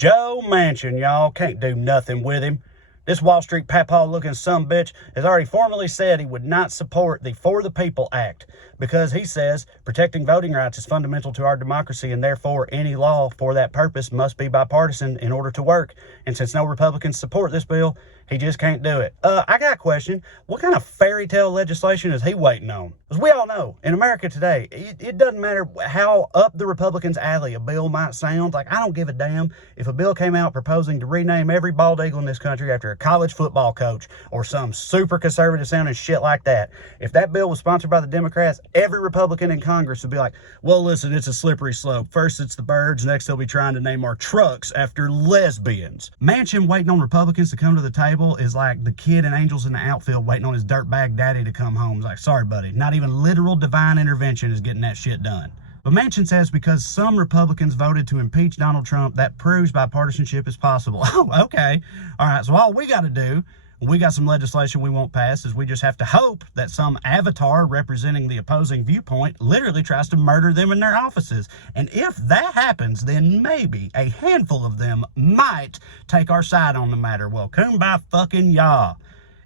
Joe Manchin, y'all, can't do nothing with him. This Wall Street papaw-looking sumbitch has already formally said he would not support the For the People Act because he says protecting voting rights is fundamental to our democracy and therefore any law for that purpose must be bipartisan in order to work. And since no Republicans support this bill, he just can't do it. I got a question. What kind of fairy tale legislation is he waiting on? Because we all know, in America today, it doesn't matter how up the Republicans' alley a bill might sound. Like, I don't give a damn if a bill came out proposing to rename every bald eagle in this country after a college football coach or some super conservative sounding shit like that. If that bill was sponsored by the Democrats, every Republican in Congress would be like, well, listen, it's a slippery slope. First it's the birds, next they'll be trying to name our trucks after lesbians. Manchin waiting on Republicans to come to the table is like the kid in Angels in the Outfield waiting on his dirtbag daddy to come home. He's like, sorry, buddy, not even literal divine intervention is getting that shit done. But Manchin says because some Republicans voted to impeach Donald Trump, that proves bipartisanship is possible. Oh, okay. All right, so all we got to do, we got some legislation we won't pass, is we just have to hope that some avatar representing the opposing viewpoint literally tries to murder them in their offices. And if that happens, then maybe a handful of them might take our side on the matter. Well, kumbaya fucking yah.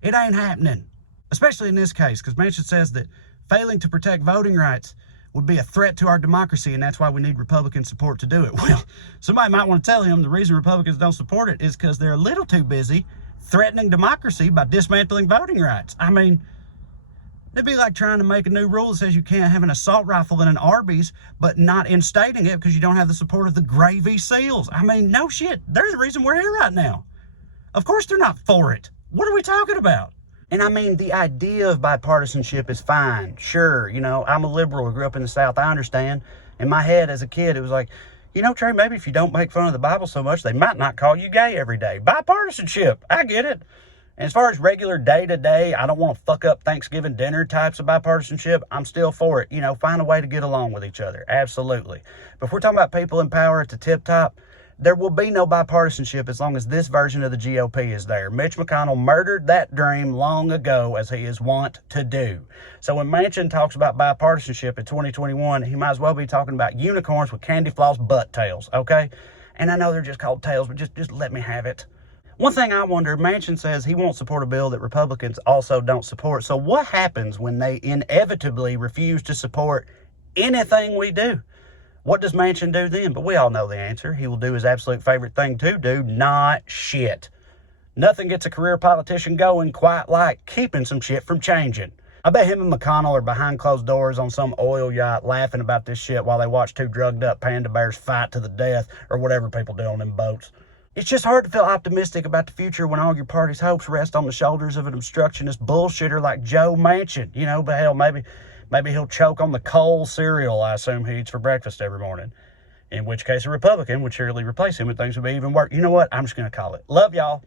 It ain't happening. Especially in this case, because Manchin says that failing to protect voting rights would be a threat to our democracy, and that's why we need Republican support to do it. Well, somebody might want to tell him the reason Republicans don't support it is because they're a little too busy threatening democracy by dismantling voting rights. I mean, it'd be like trying to make a new rule that says you can't have an assault rifle in an Arby's, but not instating it because you don't have the support of the Gravy Seals. I mean, no shit. They're the reason we're here right now. Of course they're not for it. What are we talking about? And I mean, the idea of bipartisanship is fine. Sure, you know, I'm a liberal who grew up in the South. I understand. In my head as a kid, it was like, you know, Trey, maybe if you don't make fun of the Bible so much, they might not call you gay every day. Bipartisanship. I get it. And as far as regular day-to-day, I don't want to fuck up Thanksgiving dinner types of bipartisanship. I'm still for it. You know, find a way to get along with each other. Absolutely. But if we're talking about people in power at the tip-top, there will be no bipartisanship as long as this version of the GOP is there. Mitch McConnell murdered that dream long ago, as he is wont to do. So when Manchin talks about bipartisanship in 2021, he might as well be talking about unicorns with candy floss butt tails, okay? And I know they're just called tails, but just let me have it. One thing I wonder, Manchin says he won't support a bill that Republicans also don't support. So what happens when they inevitably refuse to support anything we do? What does Manchin do then? But we all know the answer. He will do his absolute favorite thing to do, not shit. Nothing gets a career politician going quite like keeping some shit from changing. I bet him and McConnell are behind closed doors on some oil yacht laughing about this shit while they watch two drugged up panda bears fight to the death or whatever people do on them boats. It's just hard to feel optimistic about the future when all your party's hopes rest on the shoulders of an obstructionist bullshitter like Joe Manchin. You know, but hell, maybe he'll choke on the coal cereal I assume he eats for breakfast every morning. In which case a Republican would surely replace him and things would be even worse. You know what? I'm just going to call it. Love y'all.